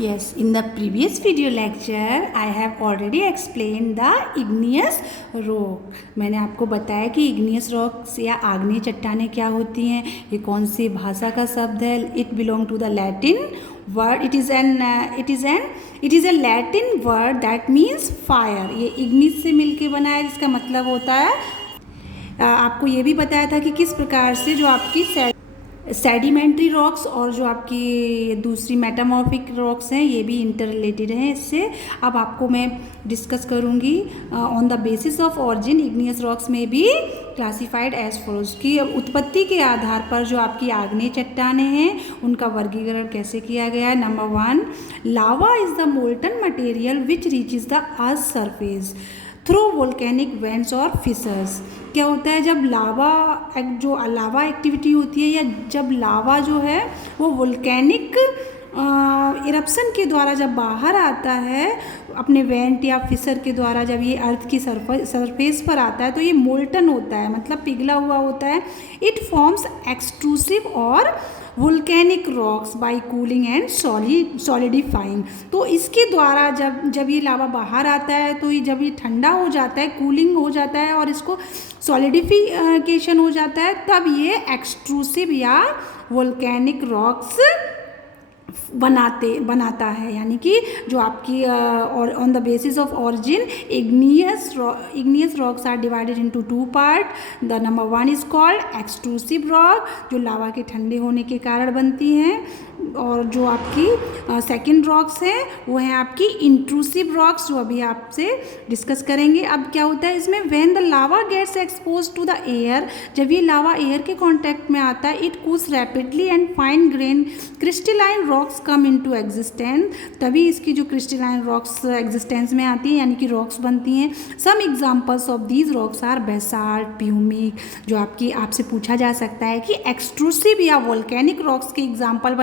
Yes, in the previous video lecture, I have already explained the igneous rock. मैंने आपको बताया कि igneous rocks या आग्नेय चट्टानें क्या होती हैं, ये कौन सी भाषा का शब्द है. It belong to the Latin word. It is a Latin word that means fire. ये ignis से मिलके बना है, जिसका मतलब होता है. आपको ये भी बताया था कि किस प्रकार से जो आपकी सेडिमेंट्री रॉक्स और जो आपकी दूसरी मेटामॉर्फिक रॉक्स हैं ये भी इंटर रिलेटेड हैं इससे. अब आपको मैं डिस्कस करूंगी on the basis of origin igneous rocks में भी क्लासिफाइड एज फॉलोज की उत्पत्ति के आधार पर जो आपकी आग्नेय चट्टानें हैं उनका वर्गीकरण कैसे किया गया है. Number 1, lava is the molten material which reaches the earth surface through volcanic vents और फिशर्स. क्या होता है जब लावा एक्टिविटी होती है या जब लावा जो है वो वोल्केनिक इरप्शन के द्वारा जब बाहर आता है अपने वेंट या फिशर के द्वारा, जब ये अर्थ की सरफेस पर आता है तो ये मोल्टन होता है, मतलब पिघला हुआ होता है. इट फॉर्म्स एक्सट्रूसिव और volcanic rocks bye cooling and solidifying. तो इसके द्वारा जब ये लावा बाहर आता है तो ये जब ये ठंडा हो जाता है, कूलिंग हो जाता है और इसको सॉलिडिफिकेशन हो जाता है, तब ये एक्सट्रूसिव या वोल्केनिक रॉक्स बनाता है. यानी कि जो आपकी और on the basis of origin igneous rocks are divided into 2 part. The number 1 is called extrusive rock, जो लावा के ठंडे होने के कारण बनती हैं, और जो आपकी सेकंड रॉक्स हैं वो हैं आपकी इंट्रूसिव रॉक्स, जो अभी आपसे डिस्कस करेंगे. अब क्या होता है इसमें, when the lava gets expose to the air, जब ये लावा एयर के कांटेक्ट में आता है, it cools rapidly and fine grain crystalline rocks come into existence. तभी इसकी जो क्रिस्टलाइन रॉक्स एग्जिस्टेंस में आती हैं, यानी कि रॉक्स बनती हैं. Some examples of these rocks are basalt, pumice. जो आपसे पूछा जा सकता है कि एक्सट्रूसिव या वोल्केनिक रॉक्स के एग्जाम्पल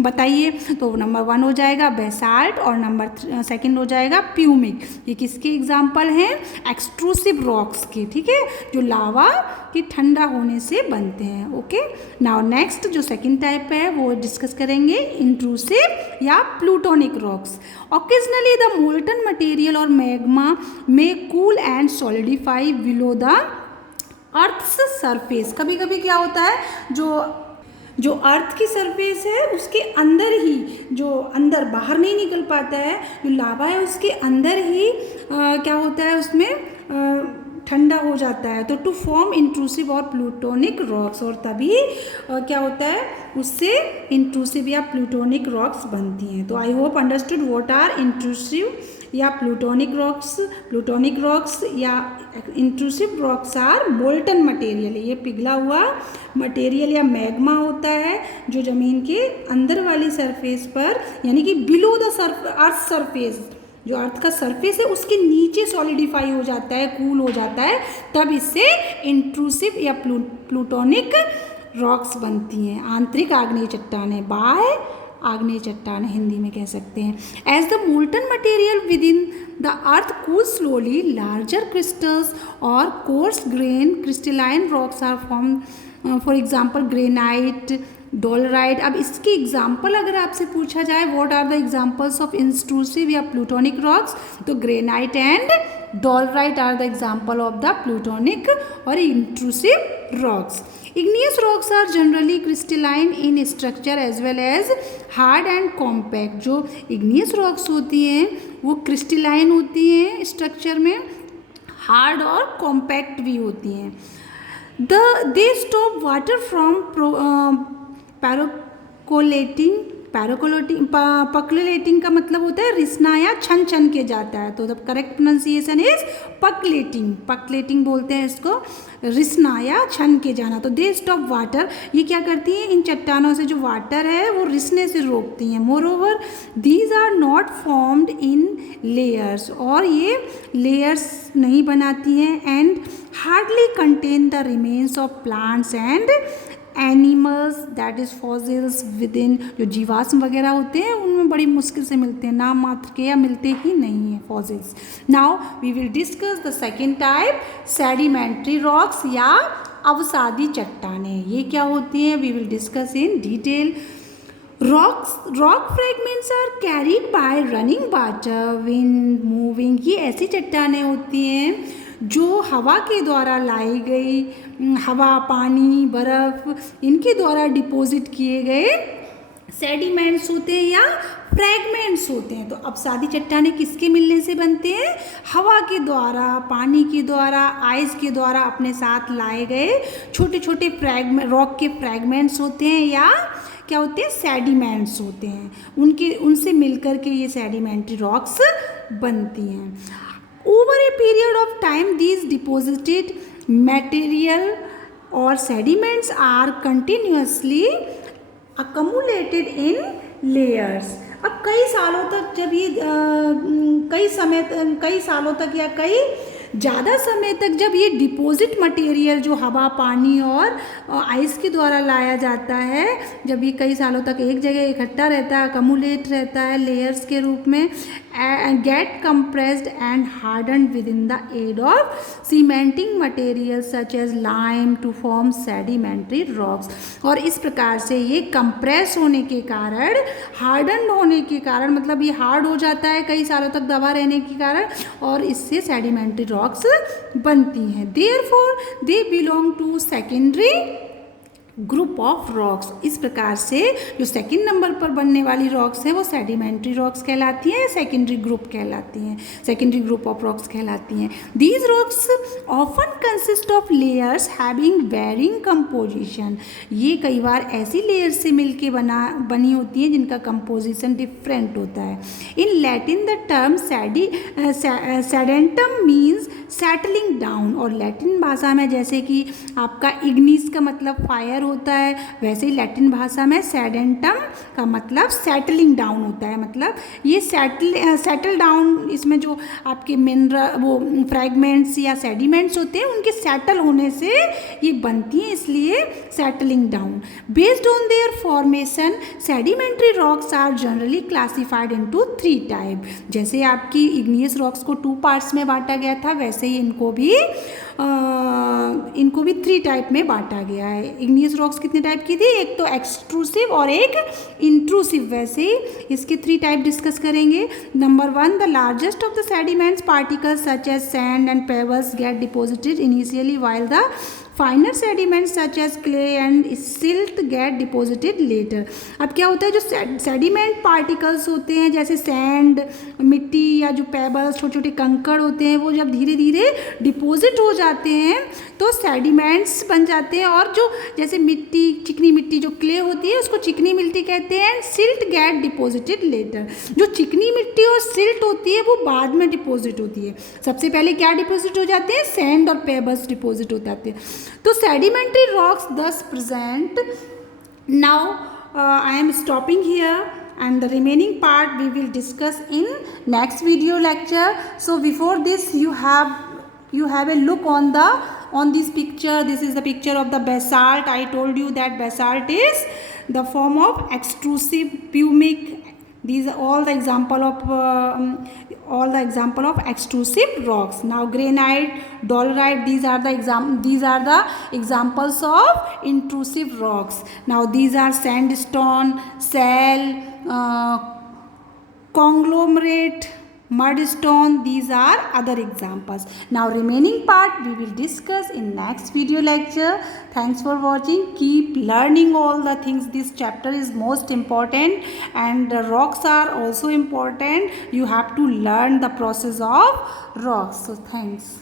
बताइए, तो नंबर 1 हो जाएगा बेसाल्ट और नंबर 2 हो जाएगा प्यूमिक. ये किसके एग्जाम्पल हैं, एक्सट्रूसिव रॉक्स के. ठीक है, जो लावा के ठंडा होने से बनते हैं. ओके, नाउ नेक्स्ट जो सेकंड टाइप है वो डिस्कस करेंगे, इंट्रूसिव या plutonic rocks. Occasionally the molten material और मैग्मा में cool and solidify below the earth's surface. कभी कभी क्या होता है, जो अर्थ की सरफेस है उसके अंदर ही, जो अंदर बाहर नहीं निकल पाता है, जो लावा है उसके अंदर ही क्या होता है उसमें ठंडा हो जाता है, तो टू फॉर्म इंट्रूसिव और प्लूटोनिक रॉक्स. और तभी क्या होता है उससे इंट्रूसिव या प्लूटोनिक रॉक्स बनती हैं. तो I hope understood what are intrusive या प्लूटोनिक रॉक्स या intrusive rocks are molten material. ये पिघला हुआ मटेरियल या मैग्मा होता है जो ज़मीन के अंदर वाली सरफेस पर, यानी कि बिलो द अर्थ सरफेस, जो अर्थ का सरफेस है उसके नीचे सॉलिडिफाई हो जाता है, कूल हो जाता है, तब इससे इंट्रूसिव या प्लूटोनिक रॉक्स बनती हैं. आंतरिक आग्नेय चट्टानें, बाह्य आग्नेय चट्टान हिंदी में कह सकते हैं. As the molten material within the earth cool slowly, larger crystals और coarse grain crystalline rocks are form. For example granite, dolerite. अब इसकी एग्जाम्पल अगर आपसे पूछा जाए what are the examples of intrusive या प्लूटोनिक रॉक्स, तो granite and dolerite are the example of the plutonic और intrusive rocks. Igneous rocks are generally crystalline in structure as well as hard and compact. जो igneous rocks होती हैं वो crystalline होती हैं structure में, हार्ड और कॉम्पैक्ट भी होती हैं. They stop water from पकलेटिंग का मतलब होता है रिसना या छन के जाता है, तो द करेक्ट प्रोनाउंसिएशन इज पकलेटिंग बोलते हैं इसको, रिसना या छन के जाना. तो दे स्टॉप वाटर, ये क्या करती हैं, इन चट्टानों से जो वाटर है वो रिसने से रोकती हैं. Moreover these are not formed in layers, और ये लेयर्स नहीं बनाती हैं. And hardly contain the remains of plants and animals, that is fossils within. जो जीवाश्म वगैरह होते हैं उनमें बड़ी मुश्किल से मिलते हैं, नाम मात्र के या मिलते ही नहीं हैं fossils. Now we will discuss the second type, sedimentary rocks या अवसादी चट्टानें. ये क्या होती हैं, we will discuss in detail. Rock fragments are carried by running water, wind, moving. ये ऐसी चट्टानें होती हैं जो हवा के द्वारा लाई गई, हवा, पानी, बर्फ़ इनके द्वारा डिपॉजिट किए गए सेडिमेंट्स होते हैं या फ्रैगमेंट्स होते हैं। तो अब सादी चट्टानें किसके मिलने से बनते हैं? हवा के द्वारा, पानी के द्वारा, आइस के द्वारा अपने साथ लाए गए छोटे छोटे रॉक के फ्रैगमेंट्स होते हैं या क्या होते हैं? सेडिमेंट्स होते हैं। उनसे मिलकर के ये सेडिमेंट्री रॉक्स बनती हैं। Over a period of time these deposited material और sediments are continuously accumulated in layers। अब कई सालों तक जब ये कई सालों तक या कई ज़्यादा समय तक जब ये डिपॉजिट मटेरियल जो हवा, पानी और आइस के द्वारा लाया जाता है, जब ये कई सालों तक एक जगह इकट्ठा रहता है, अकमुलेट रहता है लेयर्स के रूप में, get compressed and hardened within the aid of cementing material such as lime to form sedimentary rocks. और इस प्रकार से ये कंप्रेस होने के कारण, हार्डन्ड होने के कारण, मतलब ये हार्ड हो जाता है कई सालों तक दबा रहने के कारण, और इससे सेडिमेंट्री रॉक्स बनती हैं। Therefore they belong to secondary group of rocks. इस प्रकार से जो सेकंड नंबर पर बनने वाली रॉक्स हैं वो सेडिमेंट्री रॉक्स कहलाती हैं, सेकेंडरी ग्रुप कहलाती हैं, सेकेंडरी ग्रुप ऑफ रॉक्स कहलाती हैं। These rocks often consist of layers having varying composition. ये कई बार ऐसी लेयर्स से मिलके बनी होती हैं जिनका कंपोजिशन डिफरेंट होता है। In Latin the term sedentum means settling down. और लैटिन भाषा में जैसे कि आपका इग्निस का मतलब फायर होता है, वैसे ही लैटिन भाषा में सेडेंटम का मतलब सेटलिंग डाउन होता है। मतलब ये सेटल डाउन, इसमें जो आपके मिनरल वो फ्रैगमेंट्स या सेडिमेंट्स होते हैं उनके सेटल होने से ये बनती हैं, इसलिए settling down. Based on their formation sedimentary rocks are generally classified into 3 type. जैसे आपकी इग्नियस रॉक्स को 2 पार्ट्स में बांटा गया था, वैसे ही इनको भी 3 टाइप में बांटा गया है। इग्नियस रॉक्स कितने टाइप की थी? एक तो एक्सट्रूसिव और एक इंट्रूसिव। वैसे ही इसके 3 टाइप डिस्कस करेंगे। Number 1, the largest of the sediments particles such as sand and pebbles get deposited initially while the finer sediments such as clay and silt get deposited later. अब क्या होता है, जो सेडिमेंट पार्टिकल्स होते हैं जैसे sand, मिट्टी या जो पेबल्स, छोटे छोटे कंकड़ होते हैं, वो जब धीरे धीरे डिपॉजिट हो जाते हैं तो सेडिमेंट्स बन जाते हैं। और जो जैसे मिट्टी, चिकनी मिट्टी जो क्ले होती है उसको चिकनी मिट्टी कहते हैं। Silt get deposited later. जो चिकनी मिट्टी और सिल्ट होती है वो बाद में डिपॉजिट होती है। सबसे पहले क्या डिपॉजिट हो जाते हैं? सैंड और पेबल्स डिपॉजिट हो जाते हैं। तो sedimentary rocks thus present. Now I am stopping here and the remaining part we will discuss in next video lecture. So before this you have a look on this picture. This is the picture of the basalt. I told you that basalt is the form of extrusive pumic. These are all the example of extrusive rocks. Now granite, dolerite, these are the examples of intrusive rocks. Now these are sandstone, shale, conglomerate, mudstone, these are other examples. Now remaining part we will discuss in next video lecture. Thanks for watching. Keep learning all the things. This chapter is most important and the rocks are also important. You have to learn the process of rocks. So thanks.